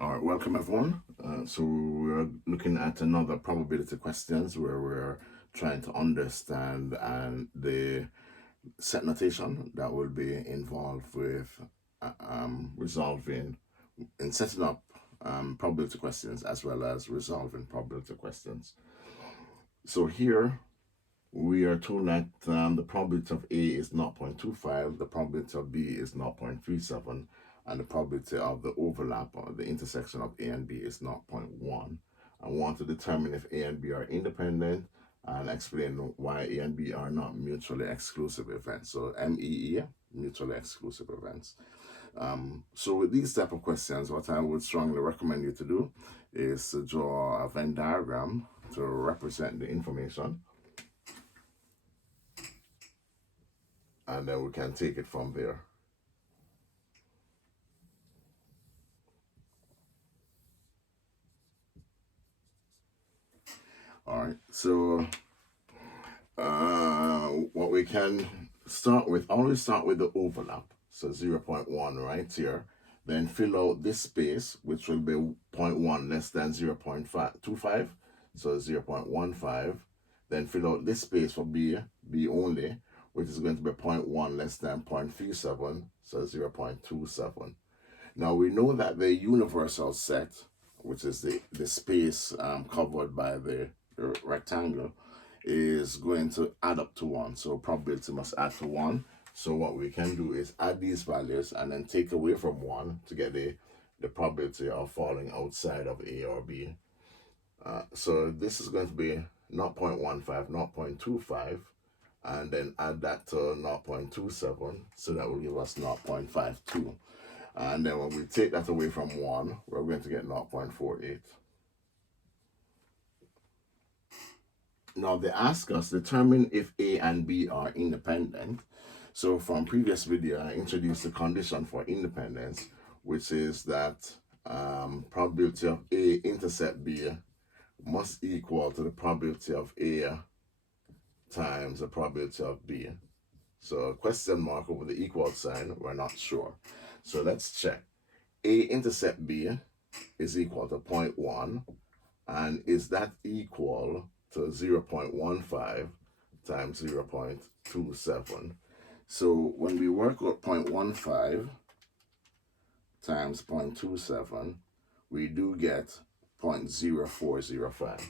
All right, welcome everyone. So we're looking at another probability questions where we're trying to understand and the set notation that will be involved with resolving in setting up probability questions as well as resolving probability questions. So here we are told that the probability of A is 0.25, the probability of B is 0.37, and the probability of the overlap or the intersection of A and B is 0.1. I want to determine if A and B are independent and explain why A and B are not mutually exclusive events. So MEE, mutually exclusive events. So with these type of questions, what I would strongly recommend you to do is to draw a Venn diagram to represent the information, and then we can take it from there. All right, so what we can start with, always start with the overlap. So 0.1 right here. Then fill out this space, which will be 0.1 less than 0.25. So 0.15. Then fill out this space for B only, which is going to be 0.1 less than 0.37. So 0.27. Now we know that the universal set, which is the space covered by the rectangle, is going to add up to 1. So probability must add to 1. So what we can do is add these values and then take away from 1 to get the probability of falling outside of A or B. So this is going to be 0.15, 0.25, and then add that to 0.27. So that will give us 0.52. And then when we take that away from 1, we're going to get 0.48. Now they ask us determine if A and B are independent. So from previous video, I introduced the condition for independence, which is that probability of A intercept B must equal to the probability of A times the probability of B. So question mark over the equal sign, we're not sure. So let's check. A intercept B is equal to 0.1, and is that equal to 0.15 times 0.27? So when we work out 0.15 times 0.27, we do get 0.0405.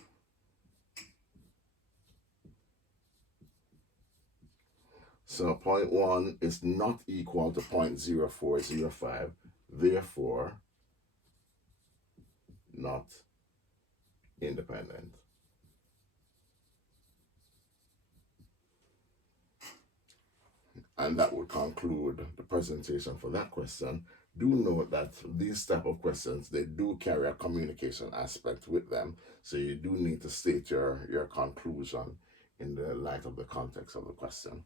So 0.1 is not equal to 0.0405, therefore not independent. And that would conclude the presentation for that question. Do note that these type of questions, they do carry a communication aspect with them. So you do need to state your conclusion in the light of the context of the question.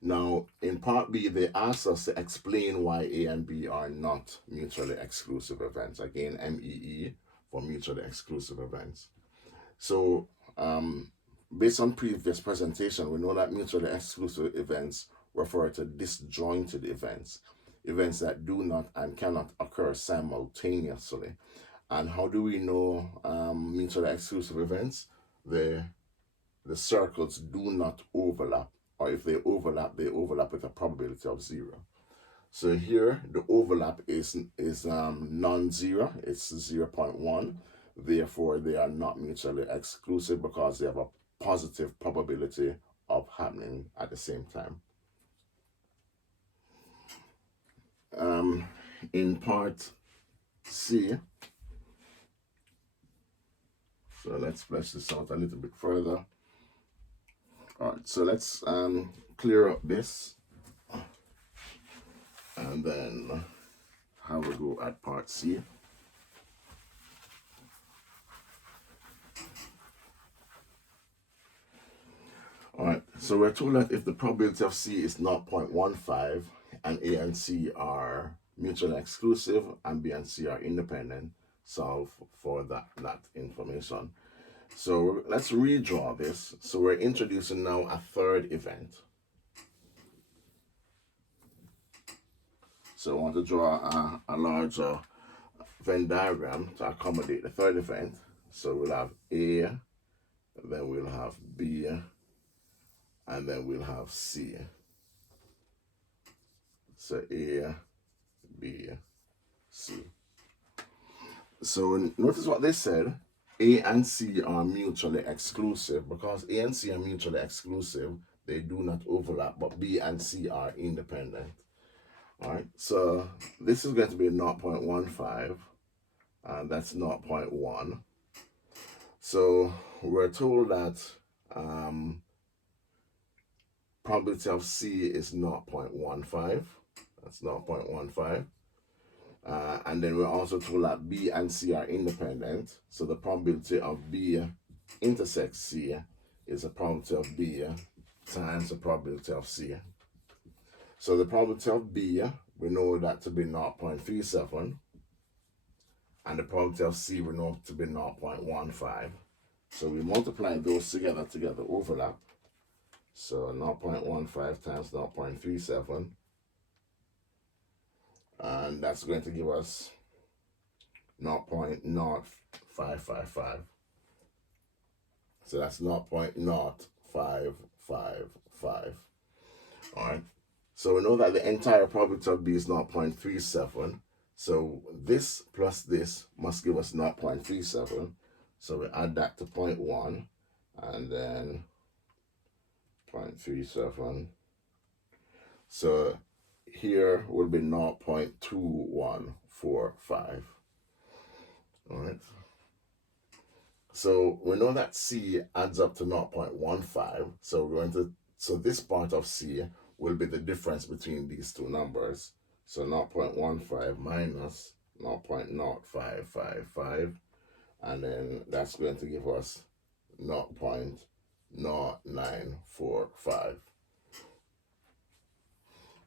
Now, in part B, they ask us to explain why A and B are not mutually exclusive events. Again, MEE for mutually exclusive events. So, based on previous presentation, we know that mutually exclusive events refer to disjointed events, events that do not and cannot occur simultaneously. And how do we know mutually exclusive events? The circles do not overlap, or if they overlap with a probability of 0. So here the overlap is non-zero, it's 0.1. Therefore, they are not mutually exclusive because they have a positive probability of happening at the same time. In part C, so let's flesh this out a little bit further. All right, so let's clear up this and then have a go at part C. All right, so we're told that if the probability of C is 0.15 and A and C are mutually exclusive and B and C are independent, solve for that information. So let's redraw this. So we're introducing now a third event. So I want to draw a larger Venn diagram to accommodate the third event. So we'll have A, then we'll have B, and then we'll have C. So A, B, C. So notice what they said. A and C are mutually exclusive. Because A and C are mutually exclusive, they do not overlap, but B and C are independent. All right, so this is going to be 0.15, and that's 0.1. So we're told that probability of C is 0.15. That's 0.15. And then we're also told that B and C are independent. So the probability of B intersects C is the probability of B times the probability of C. So the probability of B, we know that to be 0.37. And the probability of C, we know to be 0.15. So we multiply those together overlap. So 0.15 times 0.37. And that's going to give us 0.0555. So that's 0.0555. All right. So we know that the entire probability of B is 0.37. So this plus this must give us 0.37. So we add that to 0.1 and then 0.37. So here will be 0.2145. All right. So we know that C adds up to 0.15. So this part of C will be the difference between these two numbers. So 0.15 minus 0.0555, and then that's going to give us 0.0945.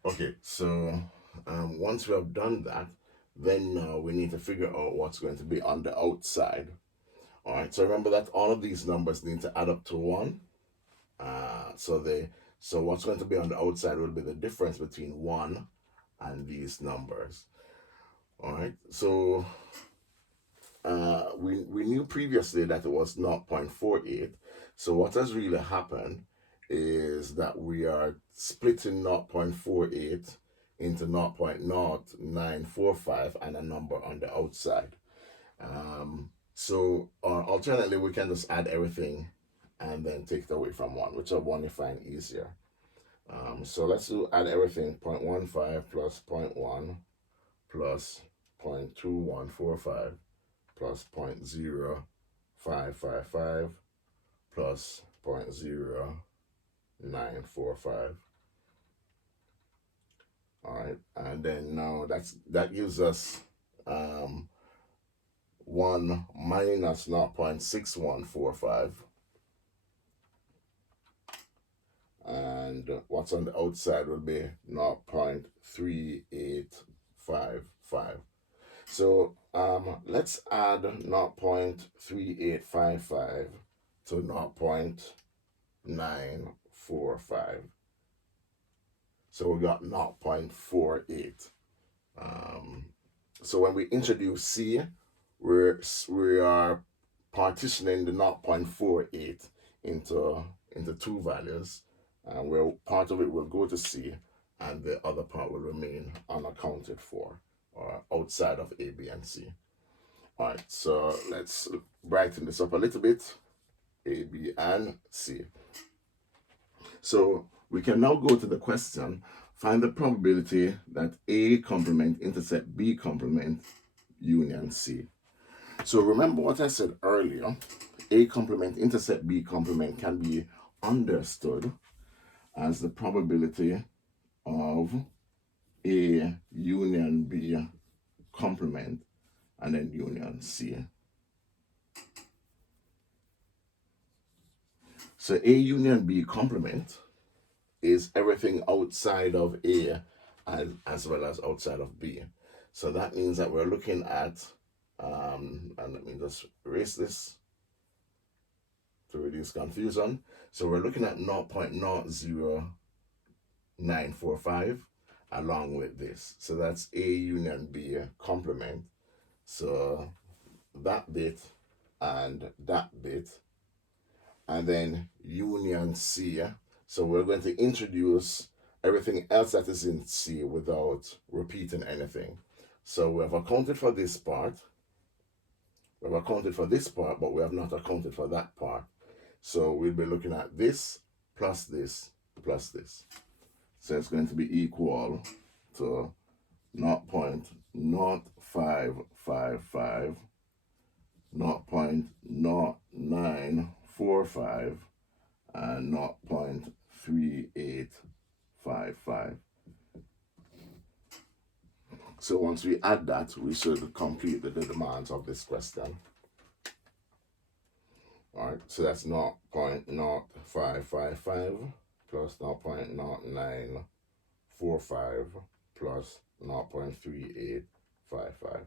Okay, so once we have done that, then we need to figure out what's going to be on the outside. All right, so remember that all of these numbers need to add up to 1. So what's going to be on the outside will be the difference between 1 and these numbers. All right, so we knew previously that it was 0.48. So what has really happened is that we are splitting 0.48 into 0.0945 and a number on the outside. So alternately, we can just add everything and then take it away from 1, whichever one you find easier. So let's add everything. 0.15 plus 0.1 plus 0.2145 plus 0.0555 plus 0.0945. All right, and then now that gives us 1 minus 0.6145. And what's on the outside will be 0.3855. So let's add 0.3855 to 0.945. So we got 0.48. So when we introduce C, we are partitioning the 0.48 into two values, and where part of it will go to C and the other part will remain unaccounted for or outside of A, B, and C. All right, so let's brighten this up a little bit. A, B, and C. So we can now go to the question, find the probability that A complement intersect B complement union C. So remember what I said earlier, A complement intersect B complement can be understood as the probability of A union B complement and then union C. So A union B complement is everything outside of A as well as outside of B. So that means that we're looking at, and let me just erase this to reduce confusion. So we're looking at 0.00945 along with this. So that's A union B complement. So that bit and that bit, and then union C. So we're going to introduce everything else that is in C without repeating anything. So we have accounted for this part. We have accounted for this part, but we have not accounted for that part. So we'll be looking at this plus this plus this. So it's going to be equal to 0.0555, 0.0945, and 0.3855. So once we add that, we should complete the demands of this question. All right, so that's 0.0555 plus 0.0945 plus 0.3855.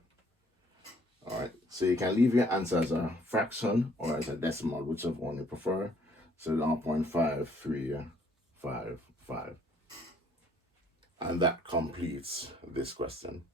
All right, so you can leave your answer as a fraction or as a decimal, whichever one you prefer. So 0.5355. And that completes this question.